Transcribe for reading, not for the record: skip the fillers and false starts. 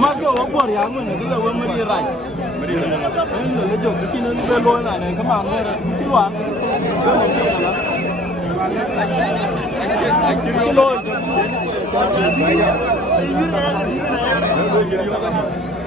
Marco, what for young women? The woman you right. The joke, the king is a lawyer and come on, what you want? I give you